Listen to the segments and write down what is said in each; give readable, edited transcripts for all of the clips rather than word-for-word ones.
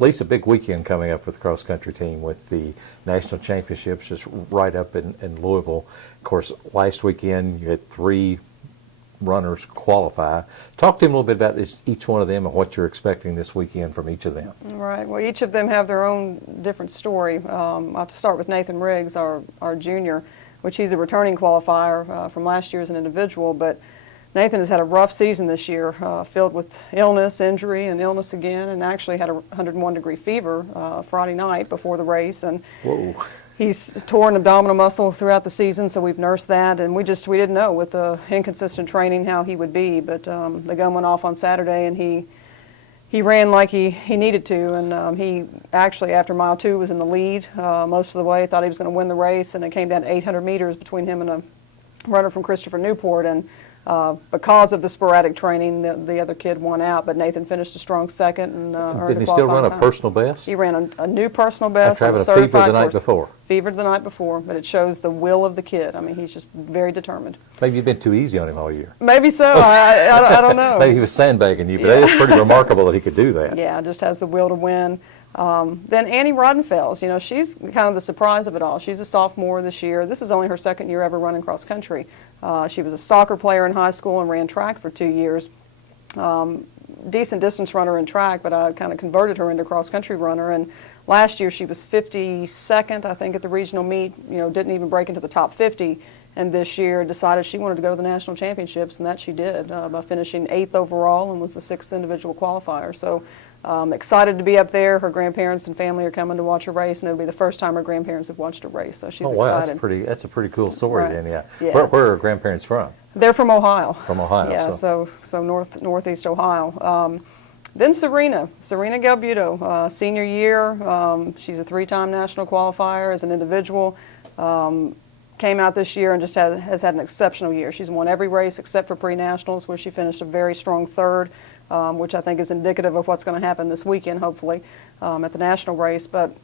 Lisa, big weekend coming up with the cross country team with the national championships just right up in Louisville. Of course, last weekend you had 3 runners qualify. Talk to him a little bit about each one of them and what you're expecting this weekend from each of them. Right. Well, each of them have their own different story. I'll have to start with Nathan Riggs, our junior, which he's a returning qualifier from last year as an individual, but Nathan has had a rough season this year, filled with illness, injury, and illness again, and actually had a 101-degree fever Friday night before the race. And whoa. He's tore an abdominal muscle throughout the season, so we've nursed that, and we didn't know with the inconsistent training how he would be. But the gun went off on Saturday, and he ran like he needed to, and he actually, after mile 2, was in the lead most of the way. Thought he was going to win the race, and it came down to 800 meters between him and a runner from Christopher Newport, and because of the sporadic training, the other kid won out, but Nathan finished a strong second and earned Didn't he still run a personal best? He ran a new personal best. After having a fever the night before. Fevered the night before, but it shows the will of the kid. I mean, he's just very determined. Maybe you've been too easy on him all year. Maybe so. I don't know. Maybe he was sandbagging you, but it is pretty remarkable that he could do that. Yeah, just has the will to win. Then Annie Rodenfels, she's kind of the surprise of it all. She's a sophomore this year. This is only her second year ever running cross country. She was a soccer player in high school and ran track for 2 years. Decent distance runner in track, but I kind of converted her into cross country runner. And last year she was 52nd, I think, at the regional meet. Didn't even break into the top 50. And this year decided she wanted to go to the national championships, and that she did by finishing 8th overall and was the 6th individual qualifier. So excited to be up there. Her grandparents and family are coming to watch her race, and it'll be the first time her grandparents have watched a race. So she's excited. That's a pretty cool story. Right. Then, yeah. Yeah. Where are her grandparents from? They're from Ohio. From Ohio. Yeah, so northeast Ohio. Then Serena Galbuto, senior year. She's a 3-time national qualifier as an individual. Came out this year and just has had an exceptional year. She's won every race except for pre-nationals, where she finished a very strong 3rd, which I think is indicative of what's going to happen this weekend, hopefully, at the national race. But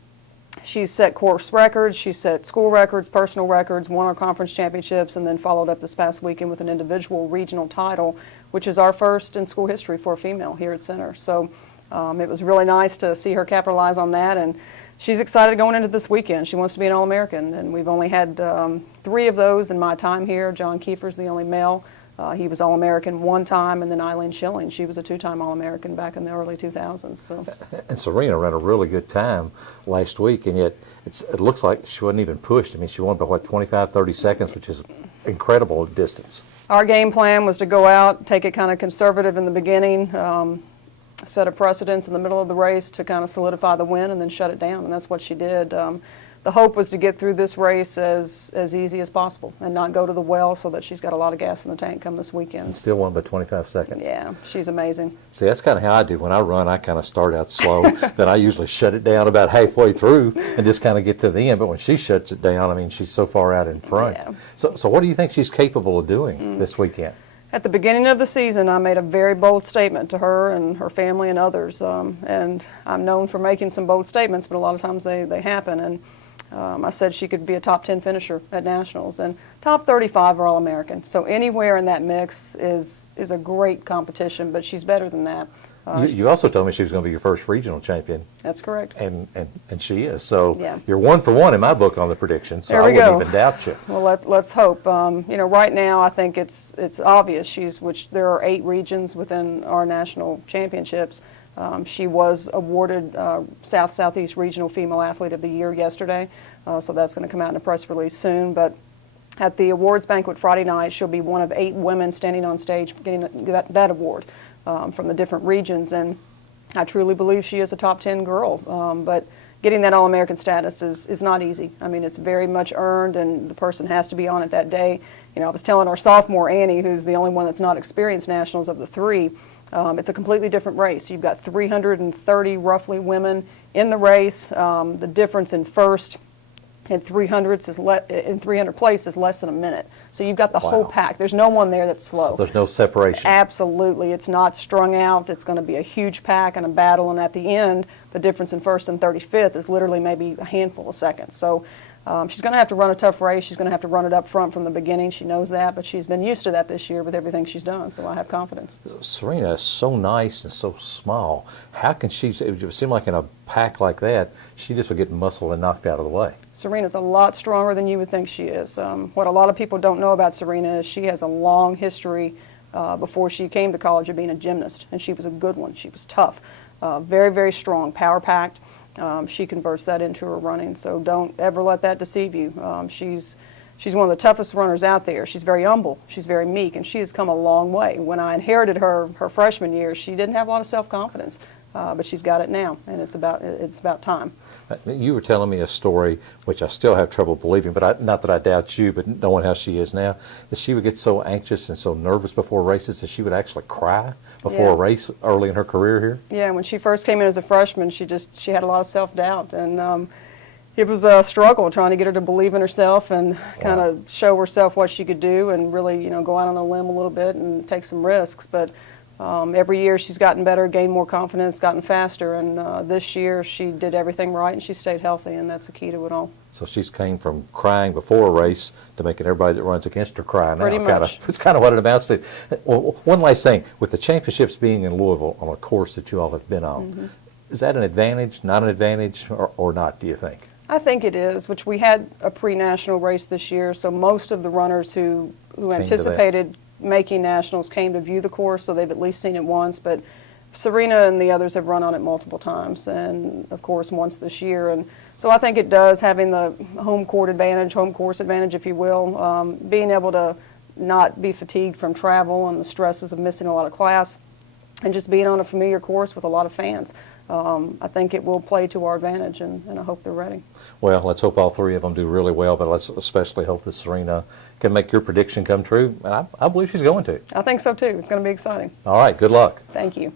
she's set course records, she's set school records, personal records, won our conference championships, and then followed up this past weekend with an individual regional title, which is our first in school history for a female here at Center. So it was really nice to see her capitalize on that, and she's excited going into this weekend. She wants to be an All-American, and we've only had 3 of those in my time here. John Kiefer's the only male. He was All-American 1 time, and then Eileen Schilling, she was a 2-time All-American back in the early 2000s. So. And Serena ran a really good time last week, and yet it looks like she wasn't even pushed. I mean, she won by, 25, 30 seconds, which is incredible distance. Our game plan was to go out, take it kind of conservative in the beginning, set a precedence in the middle of the race to kind of solidify the win, and then shut it down, and that's what she did. The hope was to get through this race as easy as possible and not go to the well, so that she's got a lot of gas in the tank come this weekend. And still won by 25 seconds. Yeah, she's amazing. See, that's kind of how I do. When I run, I kind of start out slow. Then I usually shut it down about halfway through and just kind of get to the end. But when she shuts it down, I mean, she's so far out in front. Yeah. So what do you think she's capable of doing this weekend? At the beginning of the season, I made a very bold statement to her and her family and others. And I'm known for making some bold statements, but a lot of times they happen. And I said she could be a top 10 finisher at nationals, and top 35 are All-American. So anywhere in that mix is a great competition, but she's better than that. You also told me she was going to be your first regional champion. That's correct. And she is. So yeah. You're 1 for 1 in my book on the predictions. So there I we wouldn't go. even doubt you. Well, let's hope. Right now I think it's obvious. There are 8 regions within our national championships. She was awarded Southeast Regional Female Athlete of the Year yesterday, so that's going to come out in a press release soon. But at the awards banquet Friday night, she'll be one of 8 women standing on stage getting that award from the different regions. And I truly believe she is a top 10 girl, but getting that All-American status is not easy. I mean, it's very much earned, and the person has to be on it that day. I was telling our sophomore, Annie, who's the only one that's not experienced nationals of the 3, it's a completely different race. You've got 330 roughly women in the race. The difference in first and 300 place is less than a minute. So you've got the whole pack. There's no one there that's slow. So there's no separation. Absolutely. It's not strung out. It's going to be a huge pack and a battle, and at the end, the difference in first and 35th is literally maybe a handful of seconds. So She's going to have to run a tough race. She's going to have to run it up front from the beginning. She knows that, but she's been used to that this year with everything she's done, so I have confidence. Serena is so nice and so small. How can she, it would seem like in a pack like that, she just would get muscled and knocked out of the way. Serena's a lot stronger than you would think she is. What a lot of people don't know about Serena is she has a long history before she came to college of being a gymnast, and she was a good one. She was tough, very, very strong, power-packed. She converts that into her running, so don't ever let that deceive you. She's one of the toughest runners out there. She's very humble. She's very meek, and she has come a long way. When I inherited her freshman year, she didn't have a lot of self-confidence, but she's got it now, and it's about time. You were telling me a story, which I still have trouble believing, but not that I doubt you, but knowing how she is now, that she would get so anxious and so nervous before races that she would actually cry before a race early in her career here? Yeah, when she first came in as a freshman, she had a lot of self-doubt, and it was a struggle trying to get her to believe in herself and kind of show herself what she could do and really, go out on a limb a little bit and take some risks. But every year she's gotten better, gained more confidence, gotten faster, and this year she did everything right and she stayed healthy, and that's the key to it all. So she's came from crying before a race to making everybody that runs against her cry now. Pretty much. It's kind of what it amounts to. Well, one last thing, with the championships being in Louisville on a course that you all have been on, is that an advantage, not an advantage, or not, do you think? I think it is, which we had a pre-national race this year, so most of the runners who anticipated making nationals came to view the course, so they've at least seen it once. But Serena and the others have run on it multiple times, and of course once this year. And so I think it does, having the home course advantage, if you will, being able to not be fatigued from travel and the stresses of missing a lot of class, and just being on a familiar course with a lot of fans. I think it will play to our advantage, and I hope they're ready. Well, let's hope all three of them do really well, but let's especially hope that Serena can make your prediction come true, and I believe she's going to. I think so too. It's going to be exciting. All right, good luck. Thank you.